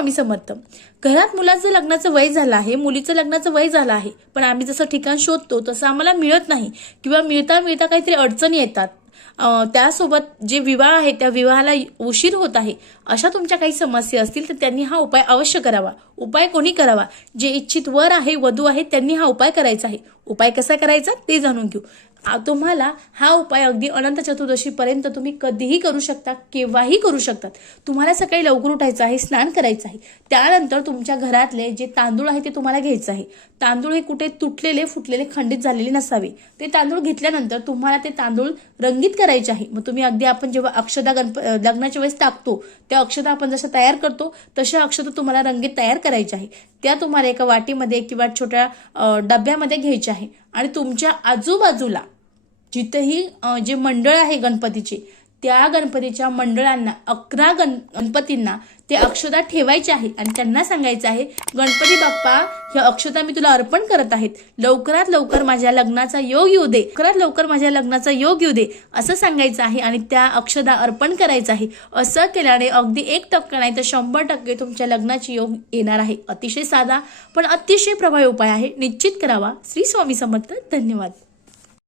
स्वामी समर्थ. घरात मुलाचं लग्नाचं वय झालं आहे मुलीचं लग्नाचं वय झालं आहे पण आम्ही जसं ठिकाण शोधतो तसं आम्हाला मिळत नाही किंवा मिळता मिळता काहीतरी अडचणी येतात. त्यासोबत जे विवाह आहे त्या विवाहाला उशीर होत आहे अशा तुमच्या काही समस्या असतील तर त्यांनी हा उपाय अवश्य करावा. उपाय कोणी करावा? जे इच्छित वर आहे वधू आहे त्यांनी हा उपाय करायचा आहे. उपाय कसा करायचा ते जाणून घेऊ. तुम्हाला हा उपाय अगदी अनंत चतुर्दशीपर्यंत तुम्ही कधीही करू शकता केव्हाही करू शकतात. तुम्हाला सकाळी लवकर उठायचं आहे स्नान करायचं आहे. त्यानंतर तुमच्या घरातले जे तांदूळ आहे ते तुम्हाला घ्यायचं आहे. तांदूळ हे कुठे तुटलेले फुटलेले खंडित झालेले नसावे. ते तांदूळ घेतल्यानंतर तुम्हाला ते तांदूळ रंगीत करायचे आहे. मग तुम्ही अगदी आपण जेव्हा अक्षदा गणप लग्नाच्या वेळेस टाकतो त्या अक्षदा आपण जशा तयार करतो तशा अक्षदा तुम्हाला रंगीत तयार करायचे आहे. त्या तुम्हाला एका वाटीमध्ये किंवा छोट्या डब्यामध्ये घ्यायच्या आहे. आणि तुमच्या आजूबाजूला जिथंही जे मंडळ आहे गणपतीचे त्या गणपतीच्या मंडळांना अकरा गण गणपतींना ते अक्षता ठेवायचे आहे आणि त्यांना सांगायचं आहे गणपती बाप्पा हे अक्षता मी तुला अर्पण करत आहेत. लवकरात लवकर माझ्या लग्नाचा योग येऊ दे. लवकरात लवकर माझ्या लग्नाचा योग येऊ दे. असं सांगायचं आहे आणि त्या अक्षदा अर्पण करायचं आहे. असं केल्याने अगदी एक टक्का नाही तर शंभर टक्के तुमच्या लग्नाची योग येणार आहे. अतिशय साधा पण अतिशय प्रभावी उपाय आहे. निश्चित करावा. श्री स्वामी समर्थ. धन्यवाद.